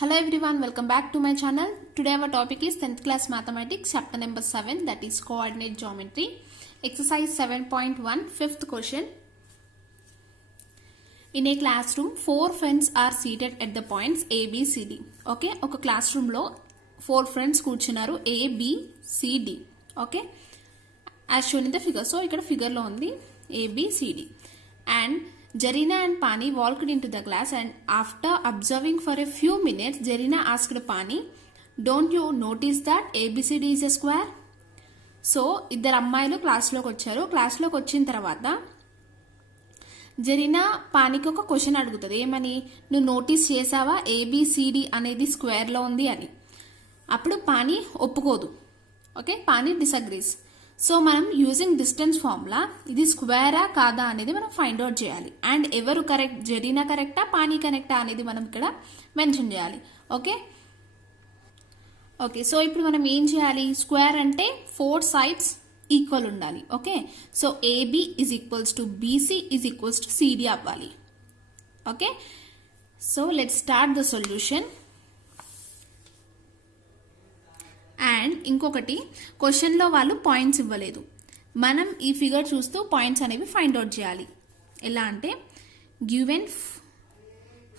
Hello everyone, welcome back to my channel. Today our topic is 10th class mathematics chapter number 7, that is coordinate geometry. Exercise 7.1, fifth question. In a classroom, 4 friends are seated at the points A, B, C, D. Okay, oka classroom lo 4 friends కూర్చున్నారు A, B, C, D. Okay, as shown in the figure. So ikkada figure lo undi A, B, C, D. And Jarina and Pani walked into the class, and after observing for a few minutes, Jarina asked Pani, "Don't you notice that ABCD is a square?" So ఇద్దరు అమ్మాయిలు క్లాస్లోకి వచ్చారు. క్లాస్లోకి వచ్చిన తర్వాత జరీనా పానికి ఒక question అడుగుతుంది. ఏమని, నువ్వు notice చేసావా ఏబిసిడి అనేది స్క్వేర్లో ఉంది అని. అప్పుడు పాని ఒప్పుకోదు. ఓకే, పాని డిసగ్రీస్. సో మనం యూజింగ్ డిస్టెన్స్ ఫార్ములా ఇది స్క్వేరా కాదా అనేది మనం ఫైండ్ అవుట్ చేయాలి. అండ్ ఎవరు కరెక్ట్, జరీనా కరెక్టా పానీ కరెక్టా అనేది మనం ఇక్కడ మెన్షన్ చేయాలి. ఓకే ఓకే సో ఇప్పుడు మనం ఏం చేయాలి, స్క్వేర్ అంటే 4 sides ఈక్వల్ ఉండాలి. Okay, so AB is equals to BC is equals to CD అవ్వాలి. Okay, so let's start the solution. And ఇంకొకటి, క్వశ్చన్లో వాళ్ళు పాయింట్స్ ఇవ్వలేదు. మనం ఈ ఫిగర్ చూస్తూ పాయింట్స్ అనేవి ఫైండ్ అవుట్ చేయాలి. ఎలా అంటే, given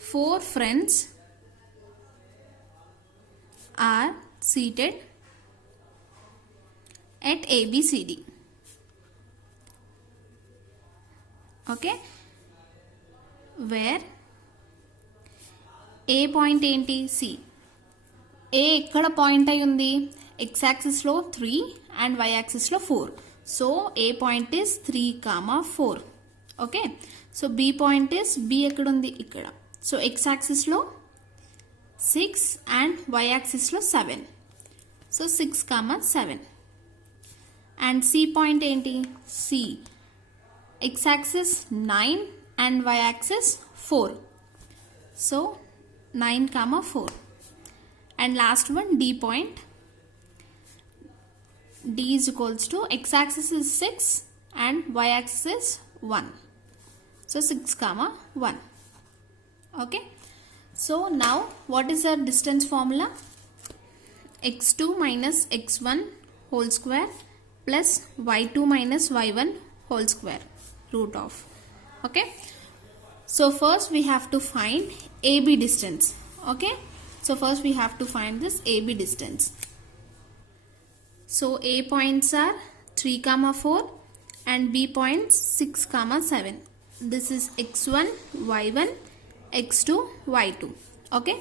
4 friends are seated at ABCD. Okay, where A point ఏంటి, సి. ఏ ఎక్కడ పాయింట్ అయి ఉంది, ఎక్స్ యాక్సిస్లో 3 అండ్ వై యాక్సిస్లో 4. So A point is 3, 4. Okay, so B point is, B ఎక్కడుంది, ఇక్కడ. సో ఎక్స్ యాక్సిస్లో 6 అండ్ వై యాక్సిస్లో 7. సో 6, 7. అండ్ సి పాయింట్ ఏంటి, C X axis 9 and Y axis 4. So 9, 4. And last one, D point. D is equals to x axis is 6 and y axis is 1. So 6, 1. Okay. So now what is our distance formula? x2 minus x1 whole square plus y2 minus y1 whole square root of. Okay. So first we have to find AB distance. Okay. So first we have to find this AB distance. So A points are 3, 4 and B points 6, 7. This is x1, y1, x2, y2. Okay.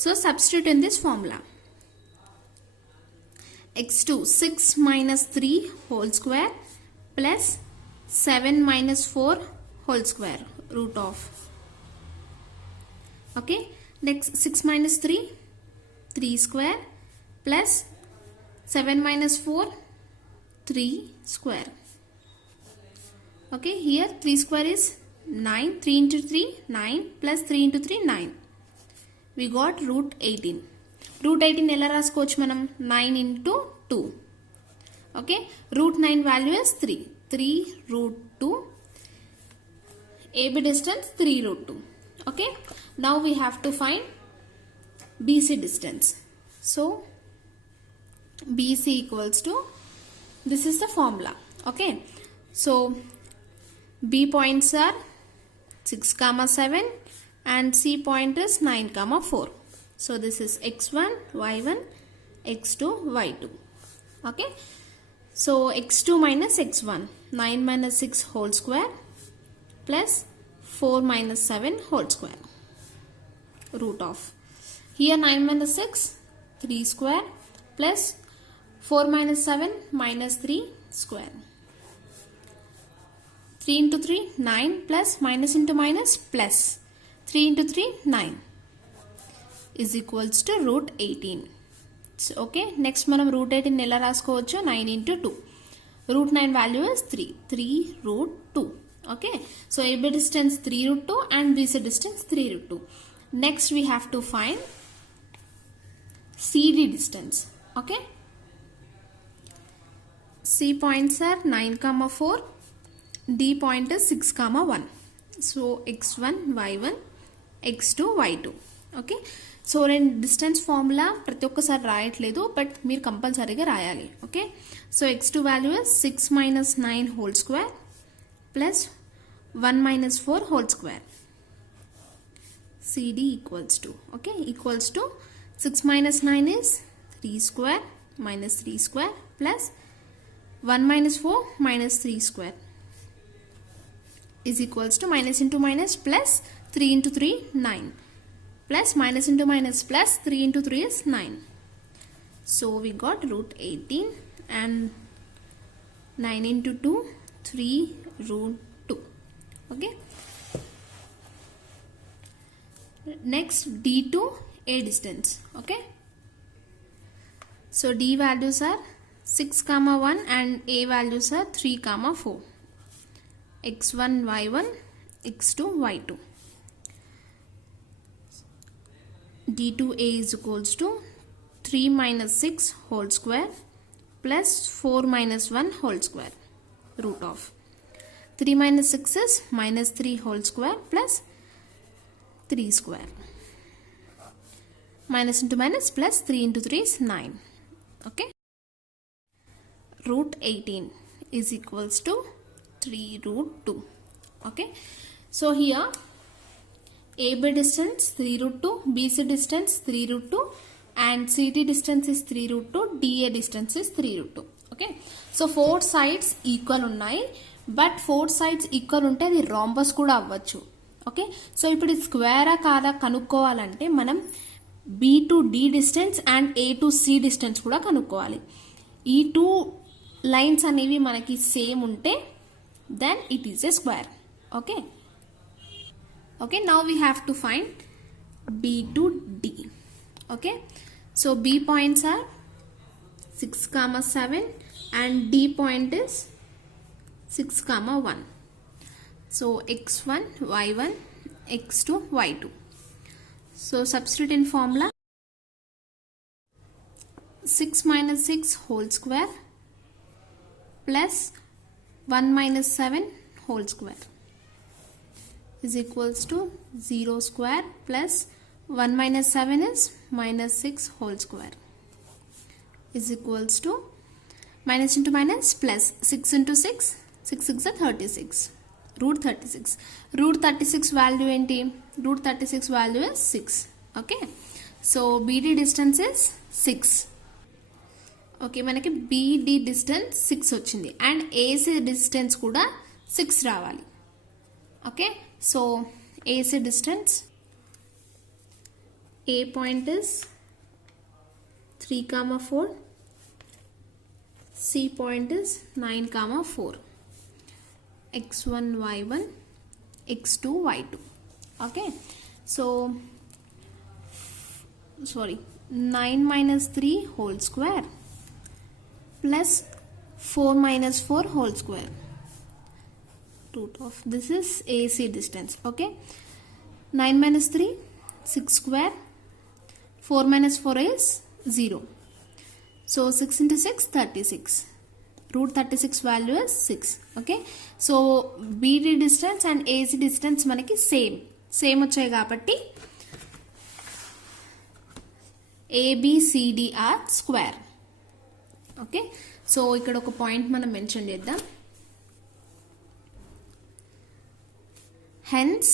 So substitute in this formula. x2 6 minus 3 whole square plus 7 minus 4 whole square root of. Okay. Next 6 minus 3, 3 square plus 7 minus 4, 3 square. Okay, here 3 square is 9, 3 into 3, 9 plus 3 into 3, 9. We got root 18. Root 18 ఎలా రాసుకోవచ్చు మనం, 9 into 2. Okay, root 9 value is 3. 3 root 2. AB distance 3 root 2. Okay, now we have to find BC distance. So BC equals to, this is the formula. Okay, so B points are 6, 7 and C point is 9, 4. So this is x1, y1, x2, y2. Okay, so x2 minus x1, 9 minus 6 whole square plus 4 minus 7 whole square root of. Here 9 minus 6, 3 square plus 4 minus 7 minus 3 square. 3 into 3, 9 plus minus into minus plus. 3 into 3, 9 is equals to root 18. So, okay, next మనం root 18 ఎలా రాసుకోవచ్చు, 9 into 2. Root 9 value is 3. 3 root 2. Okay, so AB distance 3 root 2 and BC distance 3 root 2. Next we have to find CD distance. Okay, C points are 9, 4. D point is 6, 1. So x1, y1, x2, y2. Okay, so నేను distance formula ప్రతి ఒక్కసారి రాయట్లేదు, but మీరు కంపల్సరీగా రాయాలి. Okay, so x2 value is 6 minus 9 whole square plus 1 minus 4 whole square. CD equals to, okay, equals to 6 minus 9 is 3 square minus 3 square plus 1 minus 4 minus 3 square is equals to minus into minus plus 3 into 3 9 plus minus into minus plus 3 into 3 is 9. So we got root 18 and 9 into 2 3 root 2. Okay, next D to A distance. Okay, so D values are 6 comma 1 and A values are 3 comma 4. x1 y1 x2 y2. D to A is equals to 3 minus 6 whole square plus 4 minus 1 whole square root of 3 minus 6 is minus 3 whole square plus 3 square. Minus into minus plus 3 into 3 is 9. Okay, root 18 is equals to 3 root 2. Okay, so here AB distance 3 root 2, BC distance 3 root 2 and CD distance is 3 root 2, DA distance is 3 root 2. Okay, so 4 sides equal ఉన్నాయి, but 4 sides equal ఉంటే అది rhombus కూడా అవ్వచ్చు. Okay, so ఇప్పుడు ఇది స్క్వేరా కాదా కనుక్కోవాలంటే మనం B to D distance and A to C distance కూడా కనుక్కోవాలి. ఈ 2 లైన్స్ అనేవి మనకి సేమ్ ఉంటే then it is a square. Okay, okay, now we have to find B to D. Okay, so B points are 6 comma 7 and D point is 6 comma 1. So x1 y1 x2 y2. So substitute in formula 6 minus 6 whole square plus 1 minus 7 whole square is equals to 0 square plus 1 minus 7 is minus 6 whole square is equals to minus into minus plus 6 into 6, 6 6 are 36, root 36. Root 36 value enti? Root 36 value is 6. Okay, so BD distance is 6. Okay, మనకి BD distance 6 వచ్చింది and AC distance కూడా 6 రావాలి. Okay, so AC distance A point is 3 comma 4, C point is 9 comma 4, x1 y1 x2 y2. Okay, so sorry 9 minus 3 whole square plus 4 minus 4 whole square root of this is AC distance. Okay, 9 minus 3 6 square, 4 minus 4 is 0, so 6 into 6 36, root 36 value is 6. Okay, so BD distance and AC distance మనకి same వచ్చాయి కాబట్టి ABCD are square. Okay, so ఇక్కడ ఒక point మనం mention చేద్దాం. Hence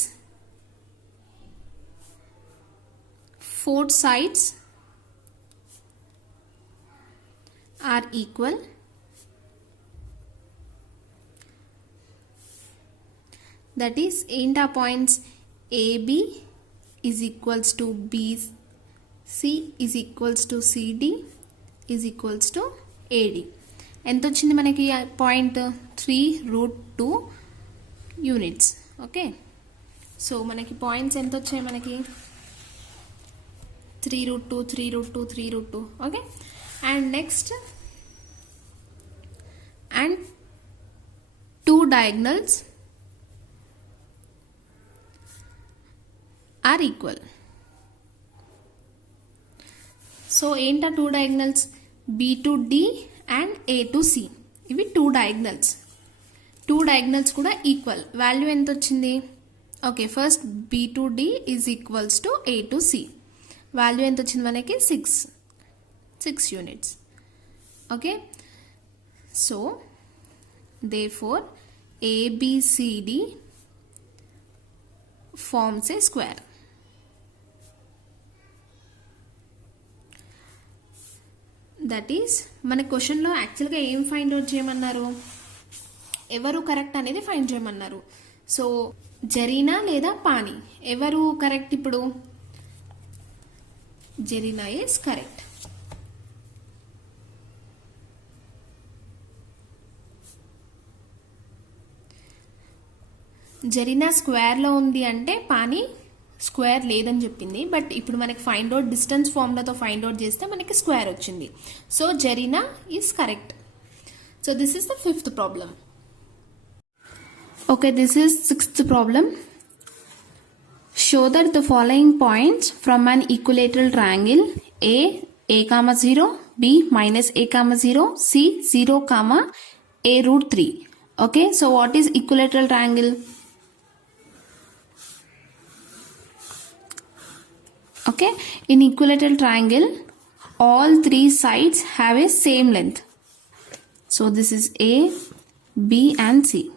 4 sides are equal. That is ఏంటా points AB is equals to BC is equals to CD is equals to AD. ఎంత వచ్చింది మనకి point 3 root 2 units. Okay, so మనకి points ఎంత వచ్చాయి మనకి 3 root 2 3 root 2 3 root 2. Okay, and next and 2 diagonals are equal. So ఏంటా 2 diagonals? B to D and A to C. ఇవి 2 diagonals. 2 diagonals కూడా ఈక్వల్. వాల్యూ ఎంత వచ్చింది? Okay, first B to D is equals to A to C. Value ఎంత వచ్చింది మనకి 6 units. Okay, so therefore ABCD forms a square. That is మన క్వశ్చన్లో యాక్చువల్గా ఏం ఫైండ్ అవుట్ చేయమన్నారు, ఎవరు కరెక్ట్ అనేది ఫైండ్ చేయమన్నారు. సో జరీనా లేదా పానీ, ఎవరు కరెక్ట్? ఇప్పుడు జరీనా ఈస్ కరెక్ట్. జరీనా స్క్వేర్లో ఉంది అంటే పానీ స్క్వేర్ లేదని చెప్పింది. బట్ ఇప్పుడు మనకి ఫైండ్ అవుట్ డిస్టెన్స్ ఫార్ములాతో ఫైండ్ అవుట్ చేస్తే మనకి స్క్వేర్ వచ్చింది. So Zarina is correct. So this is the 5th problem. Okay, this is 6th problem. Show that the following points from an equilateral triangle A, a,0, B, -a,0, C, 0, a √3. Okay, so what is equilateral triangle? Okay, in equilateral triangle all 3 sides have a same length. So this is A, B and C.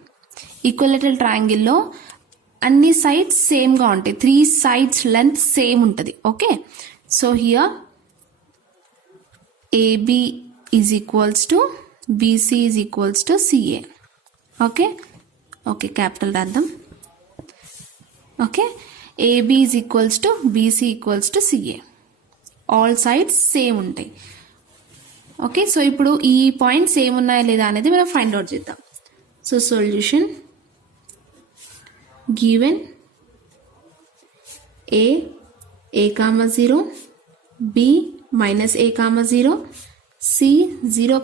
Equilateral triangle లో అన్ని sides same గా ఉంటాయి. 3 sides length same ఉంటది. Okay, so here AB is equals to BC is equals to CA. Okay, capital రాద్దాం. Okay, AB is equals to BC equals to CA. All sides same ఉంటాయి. Okay, so ఇప్పుడు ఈ point same ఉన్నాయా లేదా అనేది మనం find out చేద్దాం. So solution given A, a,0, B, -a,0, C, 0,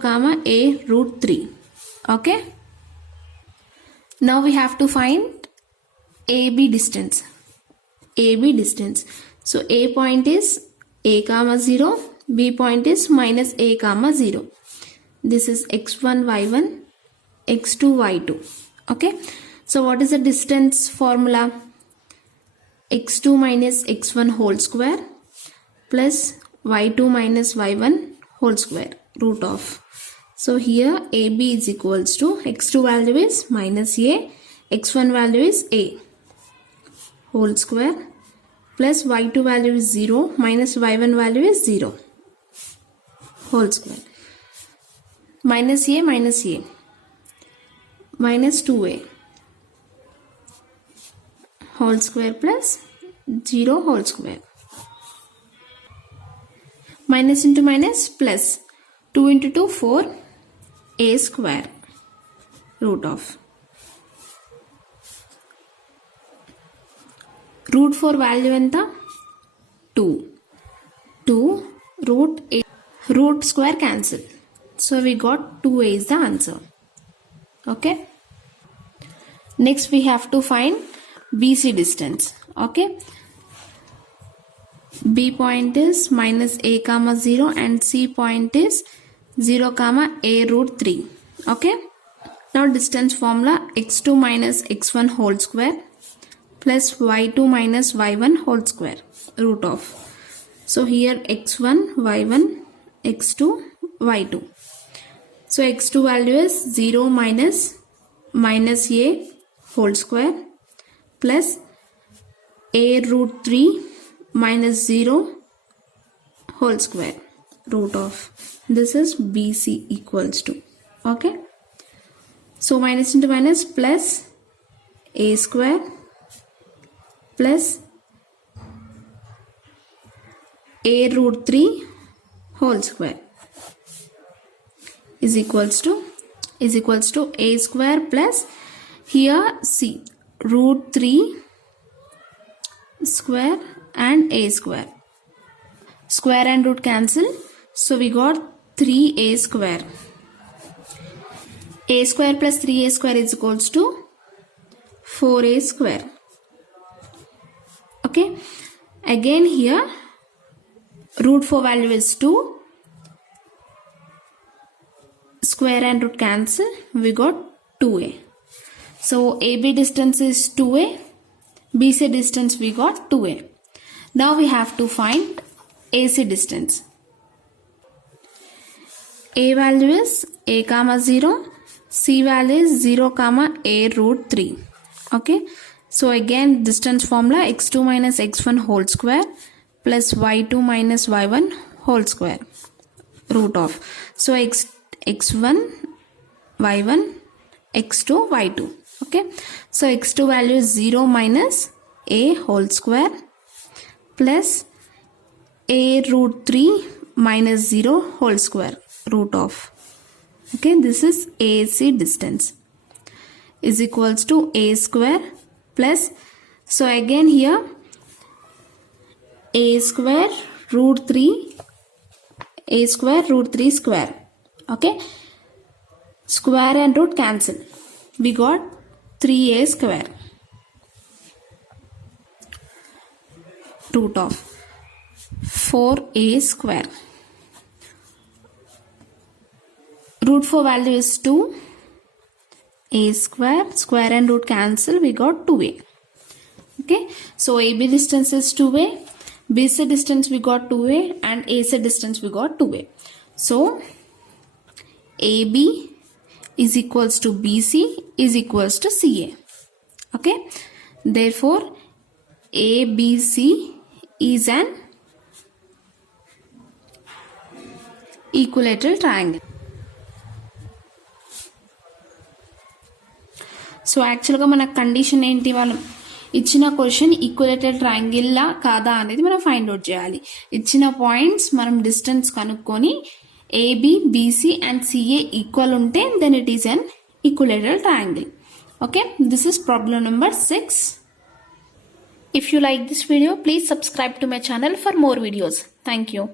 a √3. Okay, now we have to find AB distance. So A point is a,0, B point is -a,0. This is x1 y1, x2 y2. Okay, so what is the distance formula? x2 minus x1 whole square plus y2 minus y1 whole square root of. So here AB is equals to x2 value is -a, x1 value is a whole square plus y2 value is 0 minus y1 value is 0 whole square minus a minus 2a whole square plus 0 whole square. Minus into minus plus 2 into 2 4 a square root of. Root 4 value enta 2 root a, root square cancel, so we got 2a is the answer. Okay, next we have to find BC distance. Okay, B point is -a,0 and C point is 0, a √3. Okay, now distance formula x2 minus x1 whole square plus y2 minus y1 whole square root of. So here x1 y1 x2 y2. So x2 value is 0 minus a whole square plus a √3 minus 0 whole square root of. This is BC equals to. Okay, so minus into minus plus a square plus a √3 whole square is equals to a square plus here C √3 square and a square. Square and root cancel, so we got 3a square. A square plus 3a square is equals to 4a square. Okay, again here root 4 value is 2, square and root cancel, we got 2a. So AB distance is 2a, BC distance we got 2a. Now we have to find AC distance. A value is a comma 0, C value is 0 comma a root 3. Okay, so again distance formula x2 minus x1 whole square plus y2 minus y1 whole square root of. So x1 y1 x2 y2. Okay, so x2 value is 0 minus a whole square plus a root 3 minus 0 whole square root of. Okay, this is AC distance is equals to a square plus, so again here a square root 3, a square root 3 square. Okay, square and root cancel, we got 3a square root of 4a square. Root 4 value is 2, a square, square and root cancel, we got 2a. Okay, so AB distance is 2a, BC distance we got 2a, and AC distance we got 2a. So AB is equals to BC is equals to CA. Okay, therefore ABC is an equilateral triangle. So యాక్చువల్గా మన condition ఏంటి, వాళ్ళు ఇచ్చిన question ఈక్వలేటెడ్ triangle లా కాదా అనేది మనం find out చేయాలి. ఇచ్చిన పాయింట్స్ మనం డిస్టెన్స్ కనుక్కొని AB BC and CA equal ఉంటే then it is an equilateral triangle. Okay, this is problem number 6. If you like this video, please subscribe to my channel for more videos. Thank you.